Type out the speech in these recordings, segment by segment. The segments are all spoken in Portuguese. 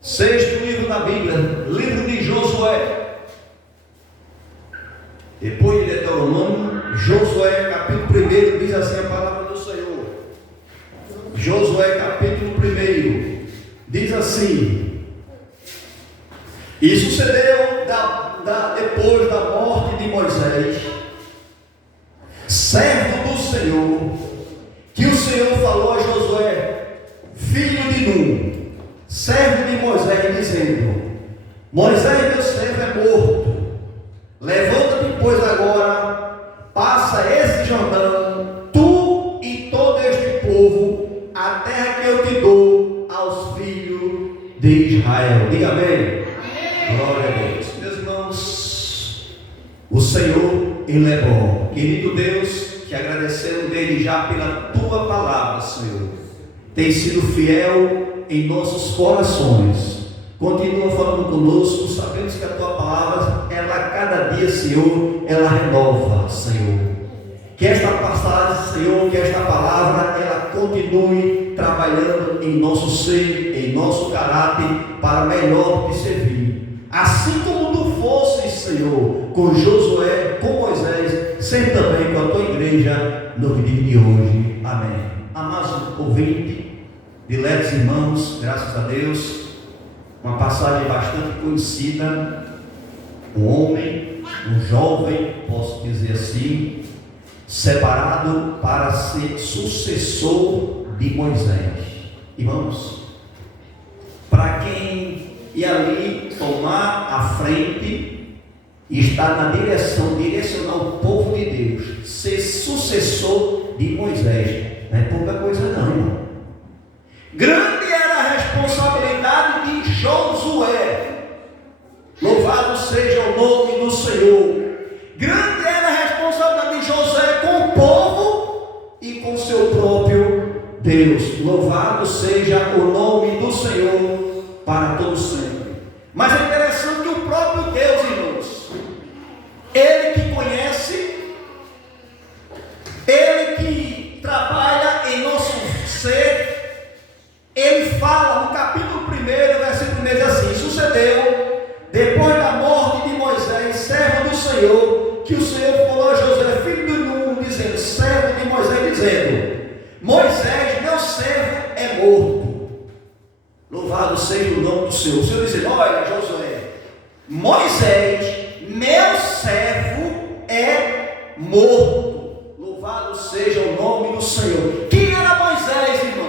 Sexto livro da Bíblia, livro de Josué. Depois de Deuteronômio, Josué capítulo 1, diz assim a palavra do Senhor. Josué capítulo 1, diz assim: e sucedeu depois da morte de Moisés, servo do Senhor, que o Senhor falou a Josué, filho de Nun, servo de Moisés, dizendo: Moisés, meu servo, é morto. Levanta-te, pois, agora, passa esse Jordão, tu e todo este povo, a terra que eu te dou aos filhos de Israel. Diga amém. Glória a Deus. Meus irmãos, o Senhor, Ele é bom. Querido Deus, te agradecemos desde já pela tua palavra, Senhor. Tem sido fiel em nossos corações. Continua falando conosco. Sabemos que a tua palavra, ela cada dia, Senhor, ela renova, Senhor. Que esta passagem, Senhor, que esta palavra, ela continue trabalhando em nosso ser, em nosso caráter, para melhor te servir. Assim como tu fosses, Senhor, com Josué, com Moisés, ser também com a tua igreja no dia de hoje. Amém. Amados ouvintes, diletos irmãos, graças a Deus, uma passagem bastante conhecida. Um homem, um jovem, posso dizer assim, separado para ser sucessor de Moisés. Irmãos, para quem ia ali tomar a frente e estar na direção, direcionar o povo de Deus, ser sucessor de Moisés, não é pouca coisa não, irmão. Grande era a responsabilidade de Josué. Louvado seja o nome do Senhor. Grande era a responsabilidade de Josué com o povo e com seu próprio Deus. Louvado seja o nome do Senhor para todos sempre. Mas é interessante que o próprio Deus, irmãos, Ele que conhece, Ele que trabalha em nosso ser, Ele fala no capítulo 1, versículo 1, diz assim: sucedeu depois da morte de Moisés, servo do Senhor, que o Senhor falou a Josué, filho de Nun, dizendo, servo de Moisés, dizendo: Moisés, meu servo, é morto. Louvado seja o nome do Senhor. O Senhor dizendo: olha, Josué, Moisés, meu servo, é morto. Louvado seja o nome do Senhor. Quem era Moisés, irmão?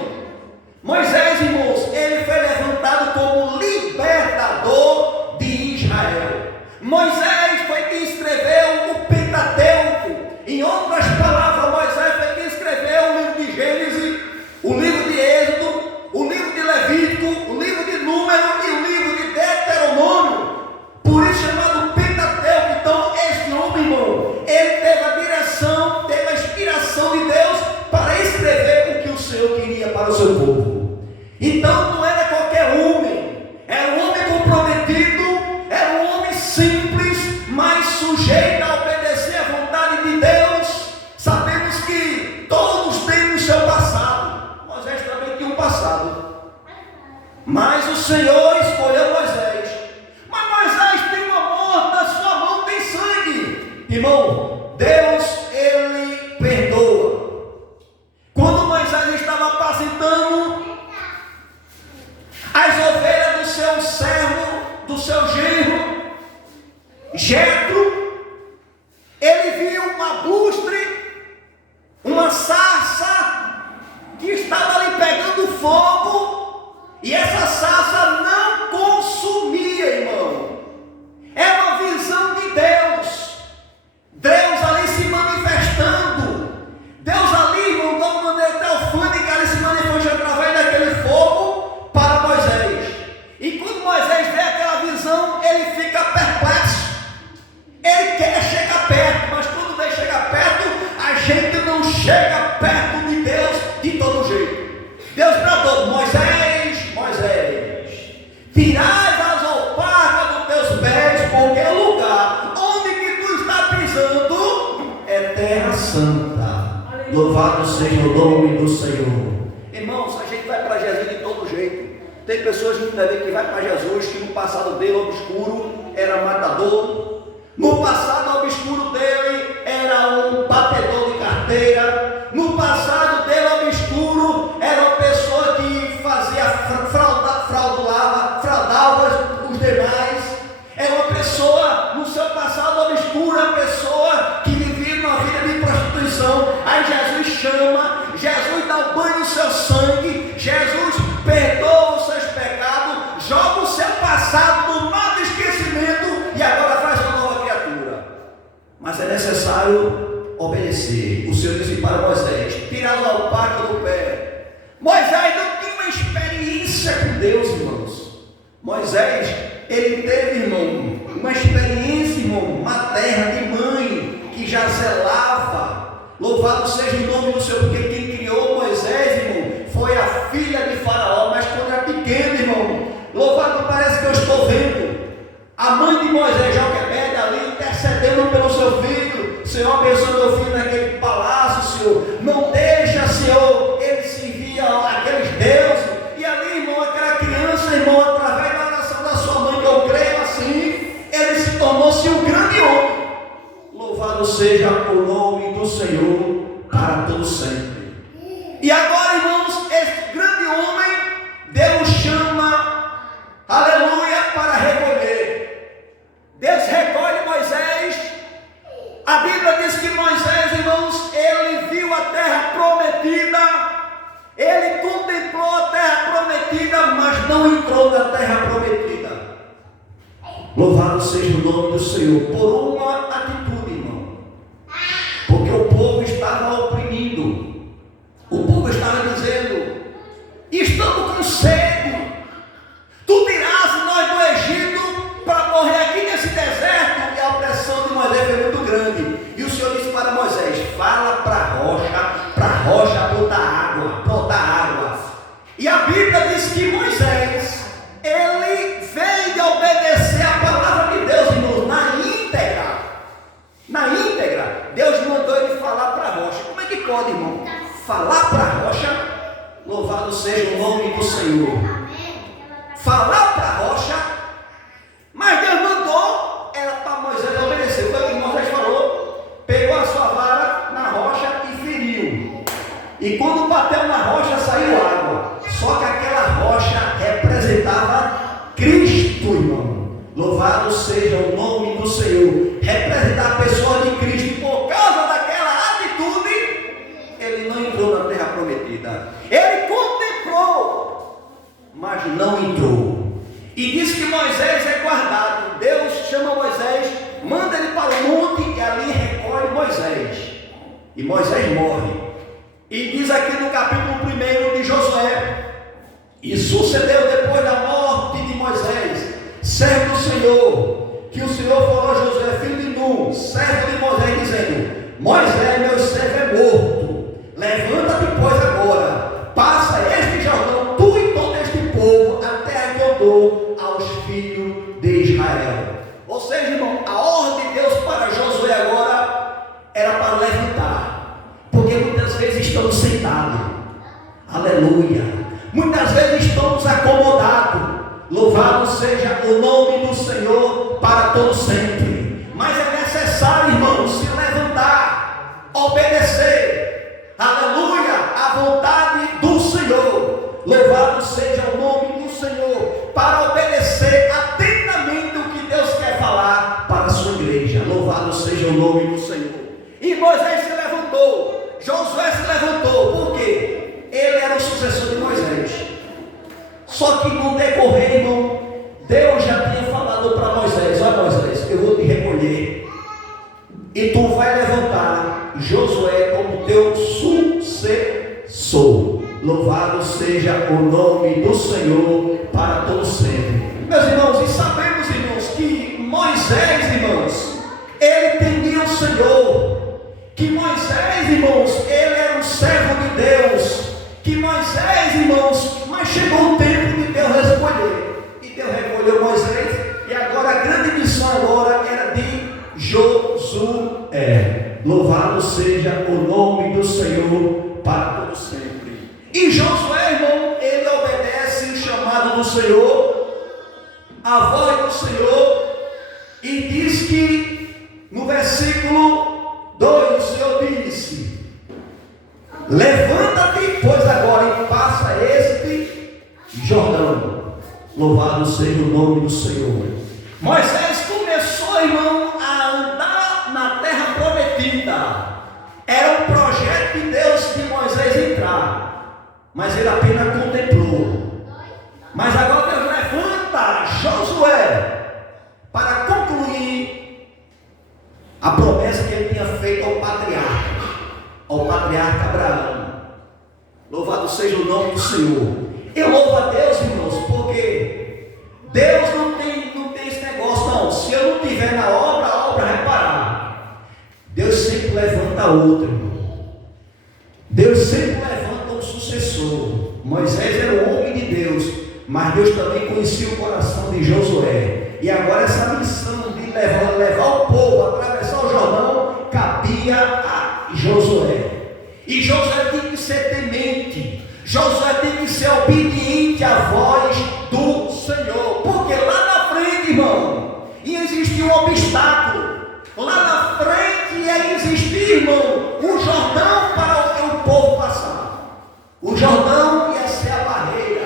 Moisés, irmãos, ele foi levantado como libertador de Israel. Moisés foi quem escreveu o Pentateuco. Em outras palavras, Moisés foi quem escreveu o livro de Gênesis, o livro de Êxodo, o livro de Levítico, o livro de Número e o livro de Deuteronômio. Por isso chamado Pentateuco. Então, este homem, irmão, ele teve a direção, teve a inspiração de Deus para escrever o que o Senhor queria para o seu povo. Então não era qualquer homem, era um homem comprometido, era um homem simples, mas sujeito a obedecer à vontade de Deus. Sabemos que todos têm o seu passado. Moisés também tinha um passado, mas o Senhor escolheu Moisés. Mas Moisés tem uma morte, na sua mão tem sangue. Irmão, Deus, Ele perdoa. Quando Moisés estava apacentando as ovelhas do seu servo, do seu genro Jetro, ele viu um abutre, uma sarça que estava ali pegando fogo, e essa sarça não consumia, irmão. É uma visão de Deus. Deus ali se manifestando. Deus ali, irmão, de uma maneira teofânica, ali se manifestou através daquele fogo para Moisés. E quando Moisés vê aquela visão, ele fica perplexo. Ele quer chegar perto, mas quando vem chegar perto, a gente não chega perto de Deus de todo jeito. Deus bradou: Moisés, Moisés, tirai as alparcas dos teus pés, porque o lugar onde que tu está pisando é terra santa. Louvado seja o nome do Senhor. Irmãos, a gente vai para Jesus de todo jeito. Tem pessoas muitas vezes que vai para Jesus, que no passado dele obscuro era matador, no passado obscuro dele era um batedor de carteira, no passado dele obscuro era uma pessoa que fazia fraudava os demais, era uma pessoa no seu passado obscuro, uma pessoa que vivia uma vida de prostituição. Aí Jesus chama, Jesus dá o banho no seu sangue, Jesus perdoa os seus pecados, joga o seu passado no mar do esquecimento e agora faz uma nova criatura. Mas é necessário obedecer. O Senhor disse para Moisés: tira a alpaca do pé. Moisés não tinha uma experiência com Deus, irmãos. Moisés, ele teve, irmão, uma experiência, irmão, materna, de mãe, que já zelava. Louvado seja o nome do Senhor, porque quem criou Moisés, irmão, foi a filha de Faraó, mas quando era pequeno, irmão, louvado, parece que eu estou vendo a mãe de Moisés, Joquebede, ali intercedendo pelo seu filho. Senhor, abençoa meu filho naquele palácio, Senhor, não deixa, Senhor, ele servir aqueles deuses. E ali, irmão, aquela criança, irmão, através da oração da sua mãe, que eu creio assim, ele se tornou-se um grande homem. Louvado seja o nome do Senhor para todo sempre. E agora, irmãos, esse grande homem, Deus chama, aleluia, para recolher. Deus recolhe Moisés. A Bíblia diz que Moisés, irmãos, ele viu a terra prometida, ele contemplou a terra prometida, mas não entrou na terra prometida. Louvado seja o nome do Senhor por uma atitude, irmão, porque o povo estava oprimido, o povo estava dizendo: estamos com sede, tu tiraste nós do Egito para morrer aqui nesse deserto. E a opressão de Moisés foi muito grande, e o Senhor disse para Moisés: fala para a rocha brotar água. E a Bíblia diz que Moisés, ele veio de obedecer a palavra de Deus, irmãos, na íntegra. Deus mandou ele falar para a rocha. Como é que pode, irmão, falar para a rocha? Louvado seja o nome do Senhor. Falar para a rocha, mas Deus mandou, era para Moisés obedecer. Foi o que Moisés falou, pegou a sua vara na rocha e feriu, e quando bateu na rocha saiu água. Só que aquela rocha representava Cristo, irmão. Louvado seja o nome do Senhor. Representar a pessoa de Cristo. E por causa daquela atitude, ele não entrou na terra prometida. Ele contemplou, mas não entrou. E diz que Moisés é guardado. Deus chama Moisés, manda ele para o monte e ali recolhe Moisés. E Moisés morre. E diz aqui no capítulo 1 de Josué: e sucedeu depois da morte de Moisés, servo do Senhor, que o Senhor falou a Josué, filho de Nun, servo de Moisés, dizendo: Moisés, meu servo, é morto. Levanta-te, pois, agora, passa este Jordão, tu e todo este povo, a terra que eu dou aos filhos de Israel. Ou seja, irmão, a ordem de Deus para Josué agora era para levantar, porque muitas vezes estamos sentados, aleluia, muitas vezes estamos acomodados. Louvado seja o nome do Senhor para todo sempre. Mas é necessário, irmão, se levantar, obedecer, aleluia, à vontade do Senhor. Louvado seja o nome do Senhor, para obedecer atentamente o que Deus quer falar para a sua igreja. Louvado seja o nome do Senhor. E Moisés se levantou, Josué se levantou, por quê? Ele era o sucessor de Moisés. Só que no decorrer, irmão, Deus já tinha falado para Moisés: olha, Moisés, eu vou te recolher e tu vai levantar Josué como teu sucessor. Louvado seja o nome do Senhor para todo sempre. Meus irmãos, e sabemos, irmãos, que Moisés, irmãos, ele temia o Senhor, que Moisés, irmãos, ele era um servo de Deus, que Moisés, irmãos, mas chegou o tempo de Deus escolher, e Deus recolheu Moisés, e agora a grande missão agora era de Josué. Louvado seja o nome do Senhor para todo sempre. E Josué, irmão, ele obedece o chamado do a voz do Senhor, e diz que no versículo 2 o Senhor disse: levanta-te, pois agora, e passa este Jordão. Louvado seja o nome do Senhor. Moisés começou, irmão, a andar na terra prometida. Era um projeto de Deus de Moisés entrar, mas ele apenas contemplou. Mas agora Deus levanta Josué para concluir a promessa que ele tinha feito ao patriarca Abraão. Louvado seja o nome do Senhor. Eu louvo a Deus, irmãos, porque Deus não tem esse negócio, não. Se eu não estiver na obra, a obra vai parar. Deus sempre levanta outro, irmão. Deus sempre levanta um sucessor. Moisés era o homem de Deus, mas Deus também conhecia o coração de Josué. E agora essa missão de levar o povo a atravessar o Jordão cabia a Josué. E Josué tem que ser temente. Josué tem que ser obediente à voz do Senhor. Porque lá na frente, irmão, ia existir um obstáculo. Lá na frente ia existir, irmão, um Jordão para o povo passar. O Jordão ia ser a barreira.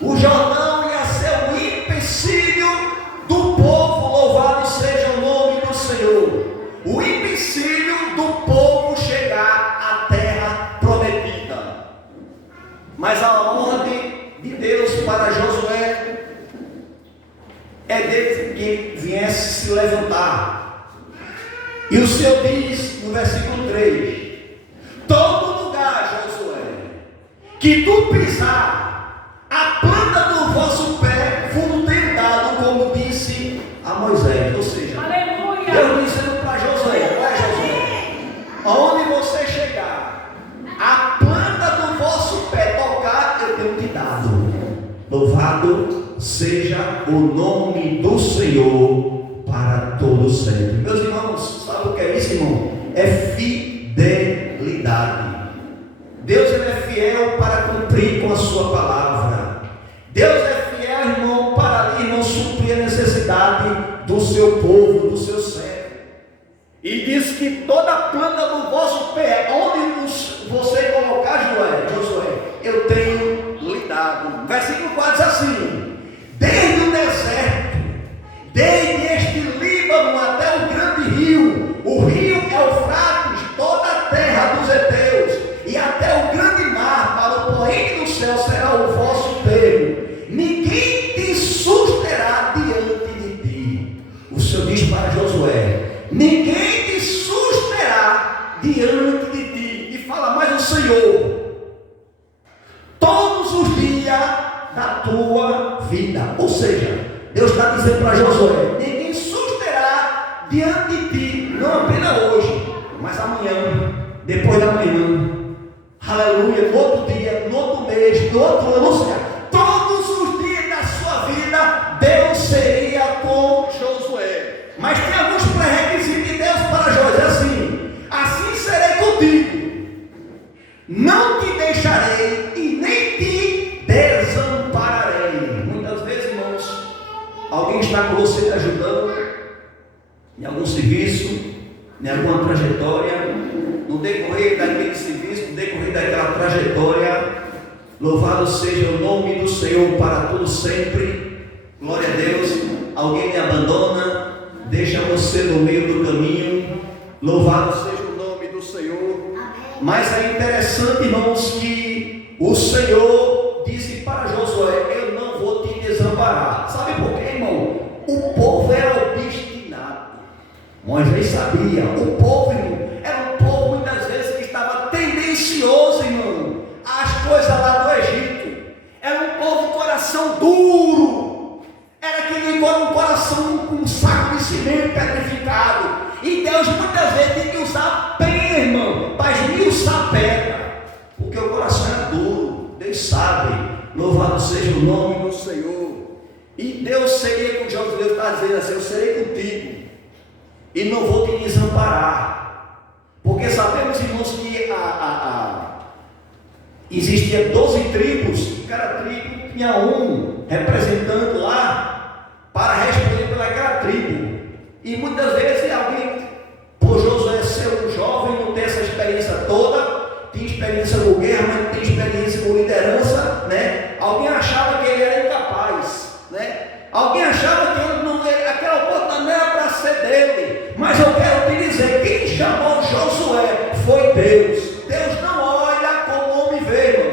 O Jordão ia ser o empecilho do povo. Louvado seja o nome do Senhor. O empecilho do povo chegar à terra prometida. Mas a ordem de Deus para Josué é de que viesse se levantar. E o Senhor diz no versículo 3: todo lugar, Josué, que tu pisar, a planta do vosso pé for tentado, como disse a Moisés. Ou seja, aleluia, Deus dizendo para Josué: olha, Josué, aonde você chegar, a planta do vosso pé tocar, eu tenho te dado. Louvado seja o nome do Senhor para todo sempre. Meus irmãos, sabe o que é isso, irmão? É fidelidade. Deus ele é fiel para cumprir com a sua palavra. Deus é fiel, irmão, para ali, irmão, suprir a necessidade do seu povo, do seu servo. E diz que toda planta do vosso pé, onde você colocar, Josué, eu tenho lhe dado. Versículo 4 diz assim: desde o deserto, desde este Líbano até o grande rio, o rio Eufrates, toda a terra dos heteus, e até o grande mar, para o poente do céu será o vosso termo. Ninguém te susterá diante de ti. O Senhor diz para Josué: ninguém te susterá diante de ti. E fala mais o Senhor: todos os dias da tua vida. Ou seja, Deus está dizendo para Josué: ninguém susterá diante de ti, não apenas hoje, mas amanhã, depois da manhã, aleluia, no outro dia, no outro mês, no outro ano. Ou seja, todos os dias da sua vida, Deus seria com Josué. Mas tem alguns pré-requisitos de Deus para Josué, assim serei contigo, não te deixarei e nem te desampararei. Muitas vezes, irmãos, alguém está com você te ajudando em algum serviço, em alguma trajetória, no decorrer daquele serviço, no decorrer daquela trajetória. Louvado seja o nome do Senhor para todo sempre. Glória a Deus. Alguém me abandona, deixa você no meio do caminho. Louvado seja o nome do Senhor. Mas é interessante, irmãos, que o Senhor disse para Josué: eu não vou te desamparar. Sabe por quê, irmão? O povo era obstinado. Moisés sabia. O povo, irmão, era um povo muitas vezes que estava tendencioso, irmão, às coisas lá do Egito. Era um povo de coração duro. Era aquele um coração com um saco de cimento petrificado. E Deus muitas vezes tem que usar pena, irmão, para esmiuçar a pedra, porque o coração era duro. Deus sabe. Louvado seja o nome do Senhor. E Deus seria com Josué. Deus está dizendo assim: eu serei contigo e não vou te desamparar. Porque sabemos, irmãos, que existia 12 tribos, e cada tribo tinha um representante lá E muitas vezes alguém, por Josué ser um jovem, não ter essa experiência toda, tem experiência com guerra, mas não tem experiência com liderança, né? Alguém achava que ele era incapaz, né? Alguém achava que ele não, aquela oportunidade não era para ser dele. Mas eu quero te dizer, quem chamou Josué foi Deus. Deus não olha como o homem vê, irmão.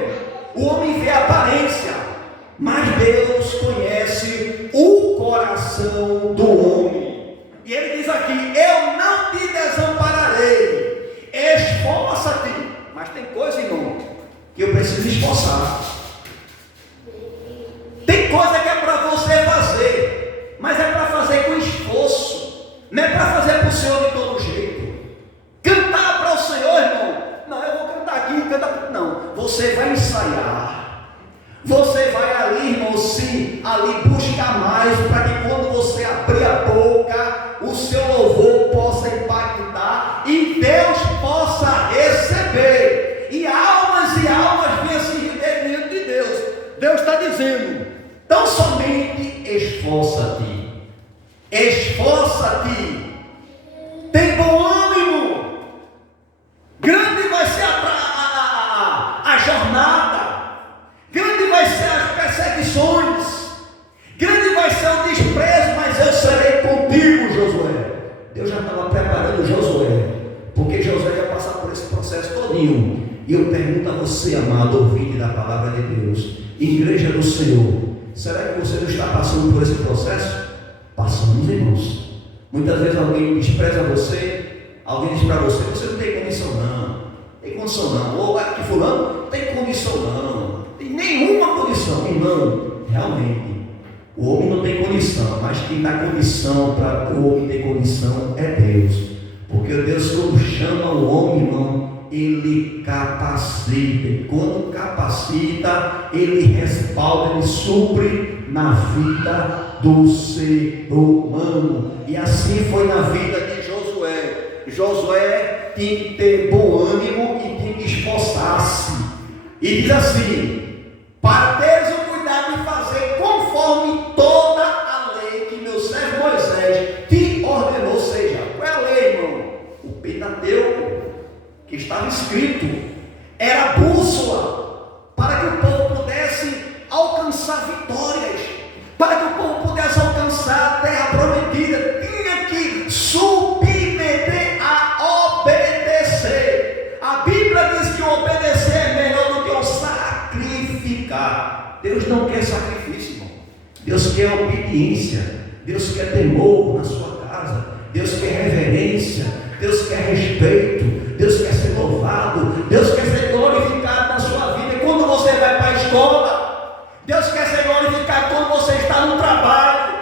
O homem vê a aparência, mas Deus conhece o coração do homem. E ele diz aqui: eu não te desampararei, esforça-te. Mas tem coisa, irmão, que eu preciso esforçar. Tem coisa que é para você fazer, mas é para fazer com esforço. Não é para fazer para o Senhor de todo jeito. Cantar para o Senhor, irmão, não, eu vou cantar aqui, não. Você vai ensaiar. Você vai ali, irmão, se ali buscar mais, para que quando você abrir a boca, o seu louvor possa impactar e Deus possa receber. E almas venham se render diante de Deus. Deus está dizendo: tão somente esforça-te. Esforça-te. Tem bom ânimo. Grande vai ser a jornada. Grande vai ser as perseguições. Grande vai ser o desprezo, mas eu serei contigo, Josué. Deus já estava preparando Josué, porque Josué ia passar por esse processo todinho. E eu pergunto a você, amado ouvinte da palavra de Deus, igreja do Senhor, será que você não está passando por esse processo? Passamos, irmãos. Muitas vezes alguém despreza você, alguém diz para você: você não tem condição não, tem condição não, ou que fulano não tem condição não, tem nenhuma condição. Irmão, realmente, o homem não tem condição, mas quem dá condição para o homem ter condição é Deus. Porque Deus, quando chama o homem, irmão, Ele capacita. E quando capacita, Ele respalda, Ele supre na vida do ser humano. E assim foi na vida de Josué. Josué tinha que ter bom ânimo e tinha que esforçar-se. E diz assim: para teres o cuidado de fazer conforme toda a lei que meu servo Moisés te ordenou. Ou seja, qual é a lei, irmão? O Pentateuco, que estava escrito, era a bússola para que o povo pudesse alcançar vitórias, para que o povo pudesse alcançar a terra prometida. Tinha que submeter a obedecer. A Bíblia diz que obedecer é melhor do que o sacrificar. Deus não quer sacrifício, irmão. Deus quer obediência. Deus quer temor na sua casa. Deus quer reverência. Deus quer respeito. Deus quer ser louvado. Deus quer ser glorificado na sua vida. E quando você vai para a escola, Deus quer ser glorificado quando você está no trabalho.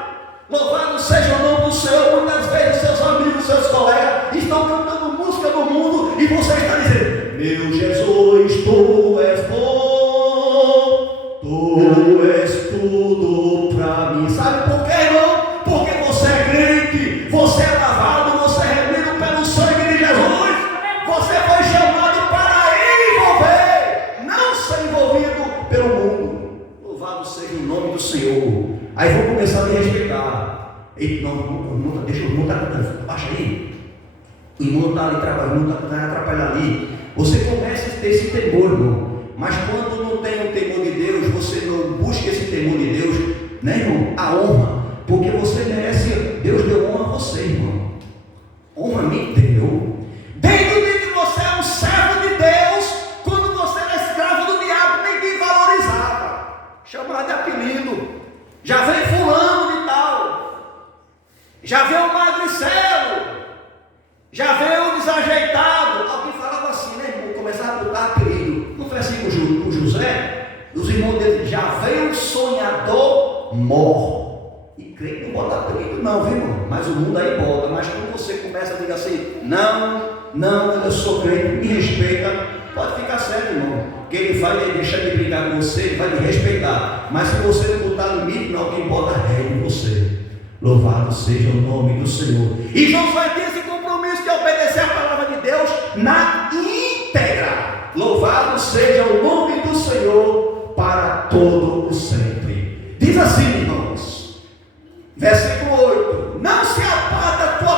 Louvado seja o nome do Senhor. Muitas vezes seus amigos, seus colegas estão cantando música do mundo e você está dizendo: meu Jesus, tu és bom, tu és tudo para mim. Sabe por quê, irmão? Porque você é crente, você é lavado, você é remido pelo sangue de Jesus. Você foi chamado para envolver, não ser envolvido pelo mundo. Louvado seja o nome do Senhor. Aí vou começar a me respeitar. Ei, não, deixa o irmão baixa aí. O irmão está ali trabalhando, está atrapalhando ali. Você começa a ter esse temor, irmão. Mas quando não tem o temor de Deus, você não busca esse temor de Deus, né, irmão? A honra, porque você merece. Deus deu honra a você, irmão. Honra me deu. Desde o dia que você é um servo de Deus, quando você era escravo do diabo, ninguém valorizava. Chamado de apelido. Já vem fulano de tal. Já veio o magricelo. Já veio o desajeitado. Alguém falava assim, né, irmão? Começava a botar apelido. Não foi assim com José? Os irmãos dele: já veio o sonhador mor. E crente não bota apelido não, viu, irmão? Mas o mundo aí bota. Mas quando você começa a dizer assim: não, eu sou crente, me respeita, pode ficar certo, irmão. Que ele vai deixar de brigar com você, ele vai lhe respeitar. Mas se você não botar limite, alguém bota regra em você. Louvado seja o nome do Senhor. E Josué tinha esse compromisso de obedecer a palavra de Deus na íntegra. Louvado seja o nome do Senhor para todo o sempre. Diz assim, irmãos, versículo 8: não se aparta a tua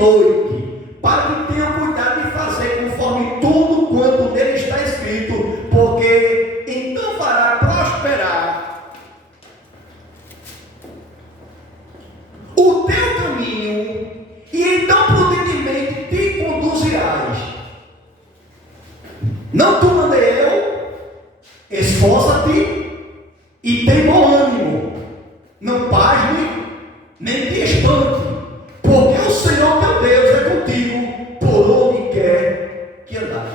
noite, para que tenham cuidado de fazer conforme tudo quanto nele está escrito, porque então fará prosperar o teu caminho, e então prudentemente te conduzirás. Não tu mandei eu, esforça-te e tem bom ânimo, não pasme nem te espante, porque o Senhor teu Deus é contigo por onde quer que andares.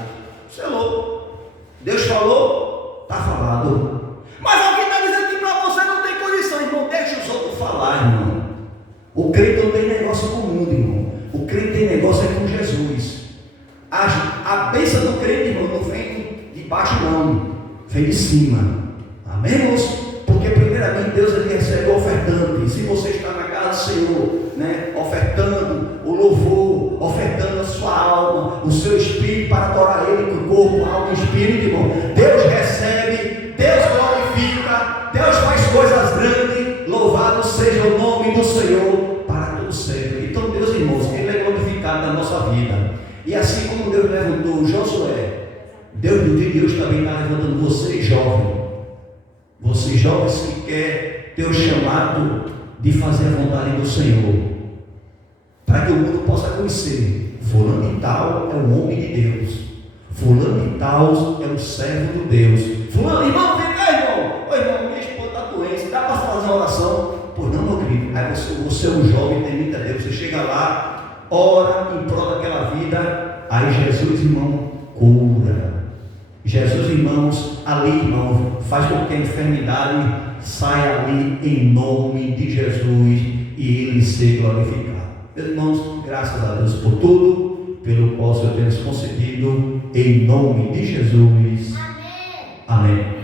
Selou. Deus falou, está falado. Mas alguém está dizendo que para você não tem condição, irmão. Deixa os outros falar, irmão. O crente não tem negócio com o mundo, irmão. O crente tem negócio é com Jesus. A bênção do crente, irmão, não vem de baixo, não, vem de cima. Amém, irmãos? Porque primeiramente Deus ele recebe o ofertante. Se você está na casa do Senhor, né, ofertando o louvor, ofertando a sua alma, o seu espírito para adorar Ele com o corpo, alma e espírito, irmão, Deus recebe, Deus glorifica, Deus faz coisas grandes. Louvado seja o nome do Senhor para todo sempre. Então Deus, irmãos, Ele é glorificado na nossa vida. E assim como Deus levantou Josué, Deus no dia de hoje também está levantando você, jovem. Vocês jovens que quer ter o chamado de fazer a vontade do Senhor, para que o mundo possa conhecer, fulano de tal é o homem de Deus, fulano de tal é o servo de Deus. Fulano, irmão, vem cá, irmão. Ô irmão, minha esposa está doente, dá para fazer uma oração? Pois não, meu querido. Aí você é um jovem, temente a Deus, você chega lá, ora em prol daquela vida, aí Jesus, irmão, cura. Jesus, irmãos, ali, irmãos, faz com que a enfermidade saia ali em nome de Jesus e Ele seja glorificado. Meus irmãos, graças a Deus por tudo, pelo qual o Senhor tem nos concedido, em nome de Jesus. Amém. Amém.